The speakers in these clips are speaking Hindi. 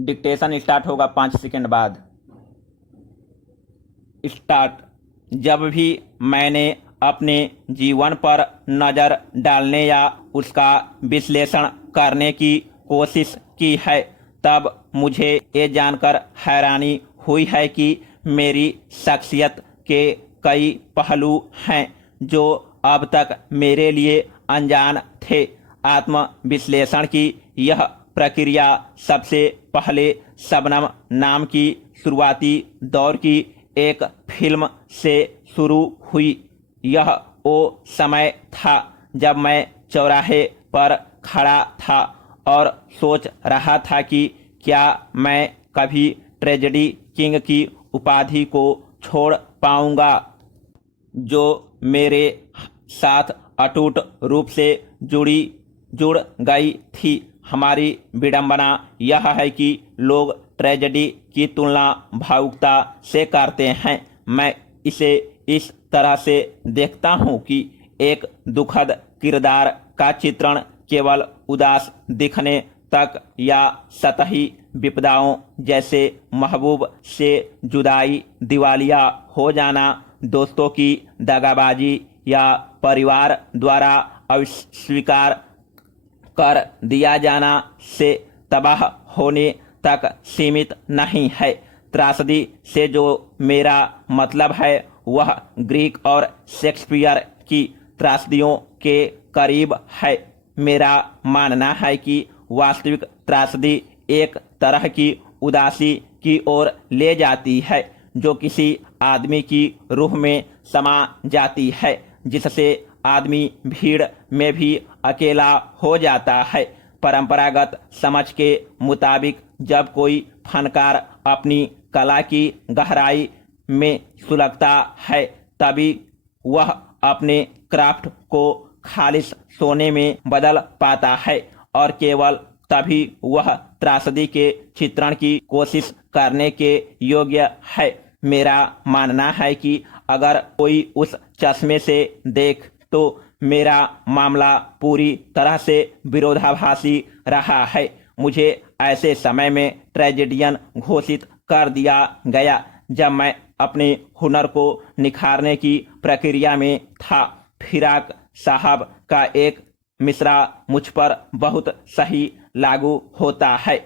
डिक्टेशन स्टार्ट होगा 5 सेकंड बाद। स्टार्ट। जब भी मैंने अपने जीवन पर नज़र डालने या उसका विश्लेषण करने की कोशिश की है, तब मुझे ये जानकर हैरानी हुई है कि मेरी शख्सियत के कई पहलू हैं जो अब तक मेरे लिए अनजान थे। आत्मविश्लेषण की यह प्रक्रिया सबसे पहले शबनम नाम की शुरुआती दौर की एक फिल्म से शुरू हुई। यह वो समय था जब मैं चौराहे पर खड़ा था और सोच रहा था कि क्या मैं कभी ट्रेजेडी किंग की उपाधि को छोड़ पाऊंगा, जो मेरे साथ अटूट रूप से जुड़ गई थी। हमारी विडंबना यह है कि लोग ट्रेजेडी की तुलना भावुकता से करते हैं। मैं इसे इस तरह से देखता हूँ कि एक दुखद किरदार का चित्रण केवल उदास दिखने तक या सतही विपदाओं जैसे महबूब से जुदाई, दिवालिया हो जाना, दोस्तों की दगाबाजी या परिवार द्वारा अस्वीकार कर दिया जाना से तबाह होने तक सीमित नहीं है। त्रासदी से जो मेरा मतलब है वह ग्रीक और शेक्सपियर की त्रासदियों के करीब है। मेरा मानना है कि वास्तविक त्रासदी एक तरह की उदासी की ओर ले जाती है जो किसी आदमी की रूह में समा जाती है, जिससे आदमी भीड़ में भी अकेला हो जाता है। परंपरागत समझ के मुताबिक जब कोई फनकार अपनी कला की गहराई में सुलगता है, तभी वह अपने क्राफ्ट को खालिस सोने में बदल पाता है और केवल तभी वह त्रासदी के चित्रण की कोशिश करने के योग्य है। मेरा मानना है कि अगर कोई उस चश्मे से देख तो मेरा मामला पूरी तरह से विरोधाभासी रहा है। मुझे ऐसे समय में ट्रेजेडियन घोषित कर दिया गया जब मैं अपने हुनर को निखारने की प्रक्रिया में था। फिराक साहब का एक मिसरा मुझ पर बहुत सही लागू होता है।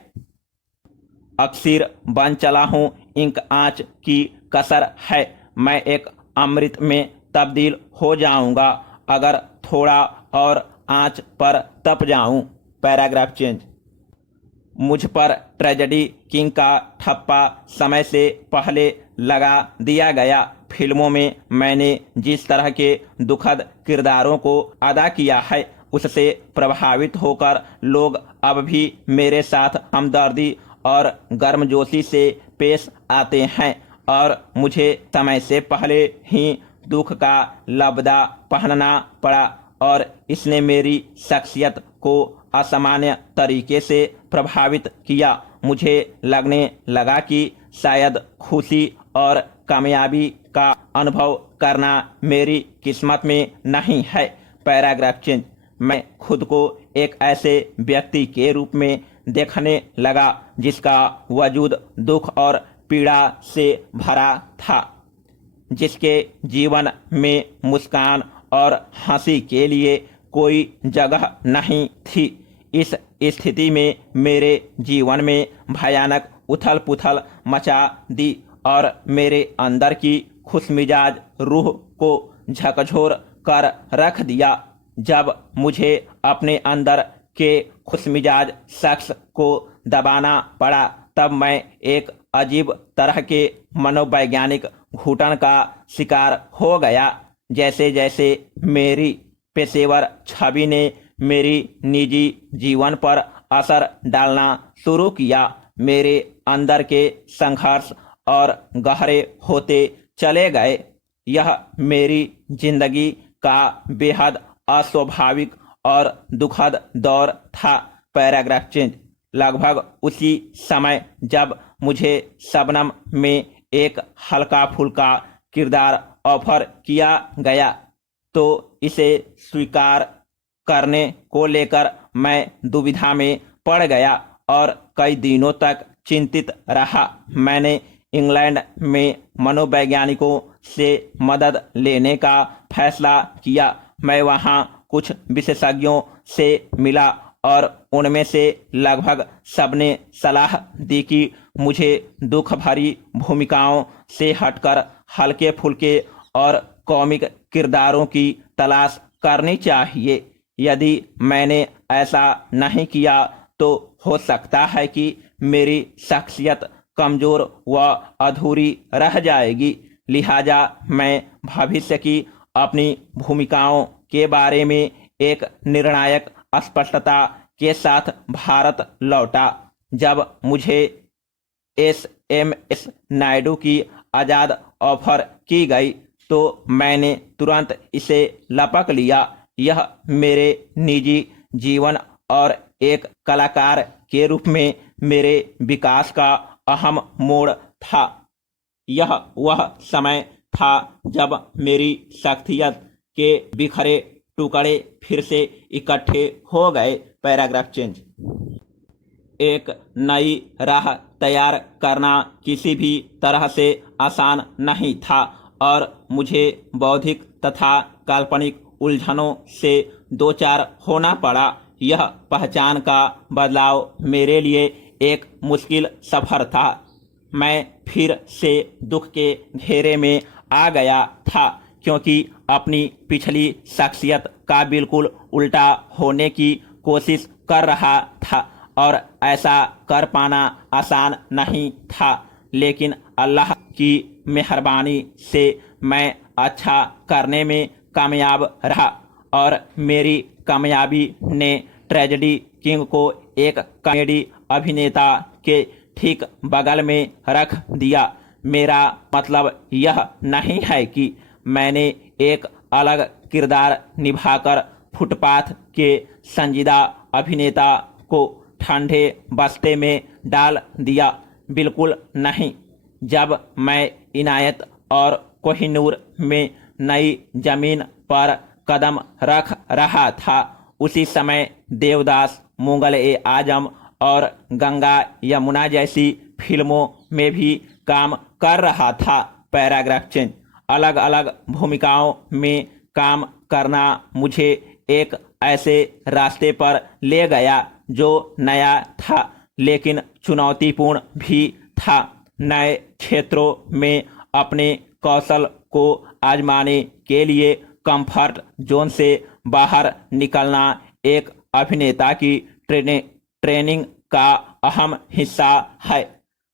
अक्सर बन चला हूँ, इंक आँच की कसर है। मैं एक अमृत में तब्दील हो जाऊंगा अगर थोड़ा और आँच पर तप जाऊं। Paragraph change. मुझ पर ट्रेजेडी किंग का ठप्पा समय से पहले लगा दिया गया। फिल्मों में मैंने जिस तरह के दुखद किरदारों को अदा किया है, उससे प्रभावित होकर लोग अब भी मेरे साथ हमदर्दी और गर्मजोशी से पेश आते हैं और मुझे समय से पहले ही दुख का लबदा पहनना पड़ा और इसने मेरी शख्सियत को असामान्य तरीके से प्रभावित किया। मुझे लगने लगा कि शायद खुशी और कामयाबी का अनुभव करना मेरी किस्मत में नहीं है। Paragraph change. मैं खुद को एक ऐसे व्यक्ति के रूप में देखने लगा जिसका वजूद दुख और पीड़ा से भरा था, जिसके जीवन में मुस्कान और हंसी के लिए कोई जगह नहीं थी। इस स्थिति में मेरे जीवन में भयानक उथल पुथल मचा दी और मेरे अंदर की खुशमिजाज रूह को झकझोर कर रख दिया। जब मुझे अपने अंदर के खुशमिजाज शख्स को दबाना पड़ा, तब मैं एक अजीब तरह के मनोवैज्ञानिक घुटन का शिकार हो गया। जैसे जैसे मेरी पेशेवर छवि ने मेरी निजी जीवन पर असर डालना शुरू किया, मेरे अंदर के संघर्ष और गहरे होते चले गए। यह मेरी जिंदगी का बेहद अस्वाभाविक और दुखद दौर था। Paragraph change. लगभग उसी समय जब मुझे शबनम में एक हल्का फुल्का किरदार ऑफर किया गया, तो इसे स्वीकार करने को लेकर मैं दुविधा में पड़ गया और कई दिनों तक चिंतित रहा। मैंने इंग्लैंड में मनोवैज्ञानिकों से मदद लेने का फैसला किया। मैं वहाँ कुछ विशेषज्ञों से मिला और उनमें से लगभग सबने सलाह दी कि मुझे दुख भरी भूमिकाओं से हटकर हल्के फुल्के और कॉमिक किरदारों की तलाश करनी चाहिए। यदि मैंने ऐसा नहीं किया तो हो सकता है कि मेरी शख्सियत कमजोर व अधूरी रह जाएगी। लिहाजा मैं भविष्य की अपनी भूमिकाओं के बारे में एक निर्णायक स्पष्टता के साथ भारत लौटा। जब मुझे SMS नायडू की आज़ाद ऑफर की गई तो मैंने तुरंत इसे लपक लिया। यह मेरे निजी जीवन और एक कलाकार के रूप में मेरे विकास का अहम मोड़ था। यह वह समय था जब मेरी शख्सियत के बिखरे टुकड़े फिर से इकट्ठे हो गए। Paragraph change. एक नई राह तैयार करना किसी भी तरह से आसान नहीं था और मुझे बौद्धिक तथा काल्पनिक उलझनों से दो चार होना पड़ा। यह पहचान का बदलाव मेरे लिए एक मुश्किल सफर था। मैं फिर से दुख के घेरे में आ गया था क्योंकि अपनी पिछली शख्सियत का बिल्कुल उल्टा होने की कोशिश कर रहा था और ऐसा कर पाना आसान नहीं था। लेकिन अल्लाह की मेहरबानी से मैं अच्छा करने में कामयाब रहा और मेरी कामयाबी ने ट्रेजेडी किंग को एक कॉमेडी अभिनेता के ठीक बगल में रख दिया। मेरा मतलब यह नहीं है कि मैंने एक अलग किरदार निभाकर फुटपाथ के संजीदा अभिनेता को ठंडे बस्ते में डाल दिया। बिल्कुल नहीं। जब मैं इनायत और कोहिनूर में नई जमीन पर कदम रख रहा था उसी समय देवदास, मुगल-ए-आजम और गंगा यमुना जैसी फिल्मों में भी काम कर रहा था। Paragraph change. अलग अलग भूमिकाओं में काम करना मुझे एक ऐसे रास्ते पर ले गया जो नया था लेकिन चुनौतीपूर्ण भी था। नए क्षेत्रों में अपने कौशल को आजमाने के लिए कंफर्ट जोन से बाहर निकलना एक अभिनेता की ट्रेनिंग का अहम हिस्सा है।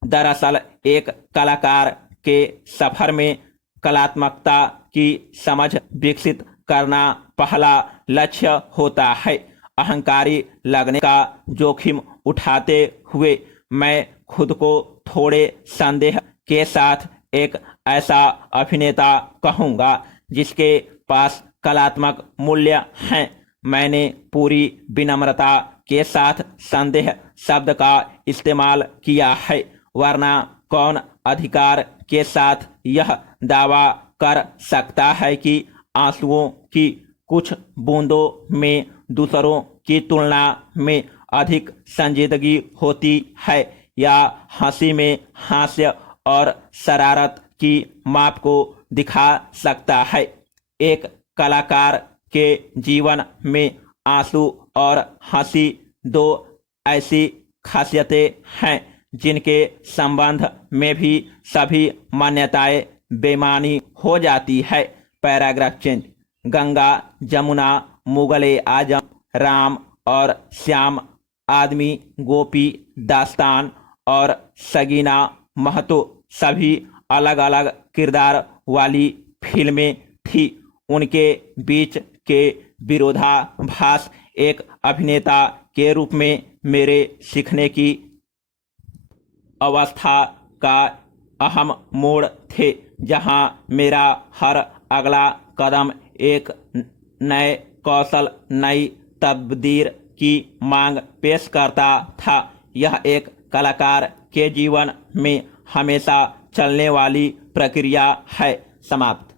दरअसल एक कलाकार के सफर में कलात्मकता की समझ विकसित करना पहला लक्ष्य होता है। अहंकारी लगने का जोखिम उठाते हुए मैं खुद को थोड़े संदेह के साथ एक ऐसा अभिनेता कहूँगा जिसके पास कलात्मक मूल्य हैं। मैंने पूरी विनम्रता के साथ संदेह शब्द का इस्तेमाल किया है, वरना कौन अधिकार के साथ यह दावा कर सकता है कि आंसुओं की कुछ बूंदों में दूसरों की तुलना में अधिक संजीदगी होती है या हंसी में हास्य और शरारत की माप को दिखा सकता है। एक कलाकार के जीवन में आंसू और हंसी दो ऐसी खासियतें हैं जिनके संबंध में भी सभी मान्यताएं बेमानी हो जाती है। Paragraph change. गंगा, जमुना, मुगल-ए-आजम, राम और श्याम, आदमी, गोपी, दास्तान और सगीना महतो सभी अलग अलग किरदार वाली फिल्में थी। उनके बीच के विरोधाभास एक अभिनेता के रूप में मेरे सीखने की अवस्था का अहम मोड़ थे, जहां मेरा हर अगला कदम एक नए कौशल, नई तब्दीर की मांग पेश करता था। यह एक कलाकार के जीवन में हमेशा चलने वाली प्रक्रिया है। समाप्त।